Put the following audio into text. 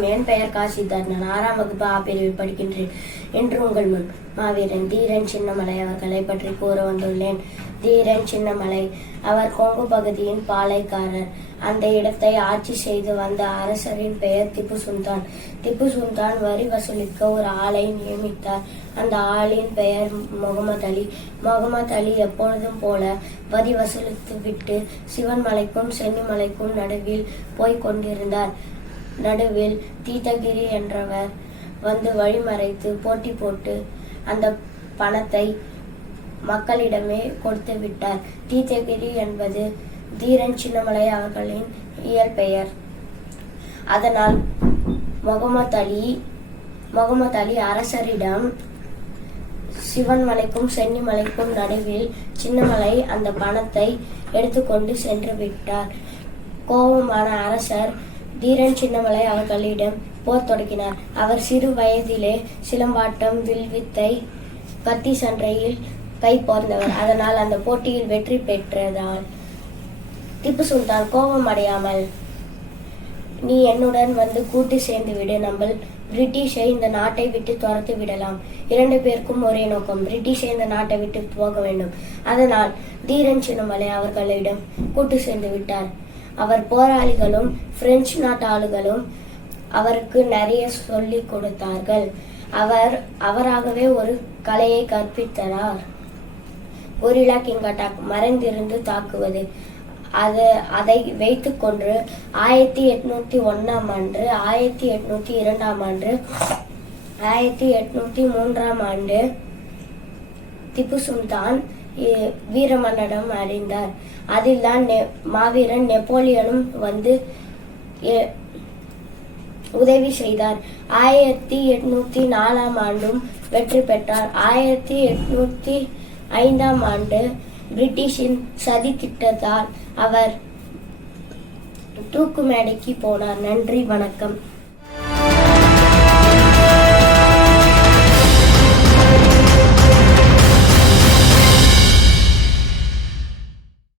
வணக்கம். என் பெயர் காசிதர். நான் 6ஆம் வகுப்பு ஆ பிரிவில் படிக்கின்றேன். இன்று உங்கள் முன் மாவீரன் தீரன் சின்னமலை அவர்களை பற்றி கூற வந்துள்ளேன். தீரன் சின்னமலை அவர் கொங்கு பகுதியின் பாளையக்காரர். அந்த இடத்தை ஆட்சி செய்து வந்த அரசரின் பெயர் திப்பு சுல்தான். திப்பு சுல்தான் வரி வசூலிக்க ஒரு ஆளை நியமித்தார். அந்த ஆளின் பெயர் முகமது அலி. முகமது அலி எப்பொழுதும் போல வரி வசூலித்து விட்டு சிவன் மலைக்கும் சென்னிமலைக்கும் நடுவில் போய்க் கொண்டிருந்தார். நடுவில் தீத்தகிரி என்றவர் வந்து வழிமறைத்து போட்டி போட்டு அந்த பணத்தை மக்களிடமே கொடுத்து விட்டார். தீத்தகிரி என்பது தீரன் சின்னமலை அவர்களின் இயற்பெயர். அதனால் முகமது அலி அரசரிடம் சிவன் மலைக்கும் சென்னிமலைக்கும் நடுவில் சின்னமலை அந்த பணத்தை எடுத்துக்கொண்டு சென்று விட்டார். கோபமான அரசர் தீரன் சின்னமலை அவர்களிடம் போர் தொடங்கினார். அவர் சிறு வயதிலே சிலம்பாட்டம், வில்வித்தை, கத்தி சண்டையில் கை போர்ந்தவர். அதனால் அந்த போட்டியில் வெற்றி பெற்றதால் திப்பு சுல்தான் கோபம் அடையாமல், நீ என்னுடன் வந்து கூட்டு சேர்ந்து விடு, நம்ம பிரிட்டிஷை இந்த நாட்டை விட்டு துரத்து விடலாம். 2 பேருக்கும் ஒரே நோக்கம், பிரிட்டிஷை இந்த நாட்டை விட்டு போக வேண்டும். அதனால் தீரன் சின்னமலை அவர்களிடம் கூட்டு சேர்ந்து விட்டார். அவர் போராளிகளும் பிரெஞ்சு நாட்டு ஆளுகளும் அவருக்கு நிறைய சொல்லிக் கொடுத்தார்கள். அவராகவே ஒரு கலையை கற்பித்தார். கொரில்லா கிங் அட்டாக், மறைந்திருந்து தாக்குவது. அதை வைத்துக் கொண்டு 1801ஆம் ஆண்டு, 1802ஆம் ஆண்டு, 1803ஆம் ஆண்டு திப்பு சுல்தான் வீரமரணம் அடைந்தார். அதில் தான் மாவீரன் நெப்போலியனும் வந்து உதவி செய்தார். 1804ஆம் ஆண்டும் வெற்றி பெற்றார். 1805ஆம் ஆண்டு பிரிட்டிஷின் சதி திட்டத்தால் அவர் தூக்கு மேடைக்கு போனார். நன்றி, வணக்கம்.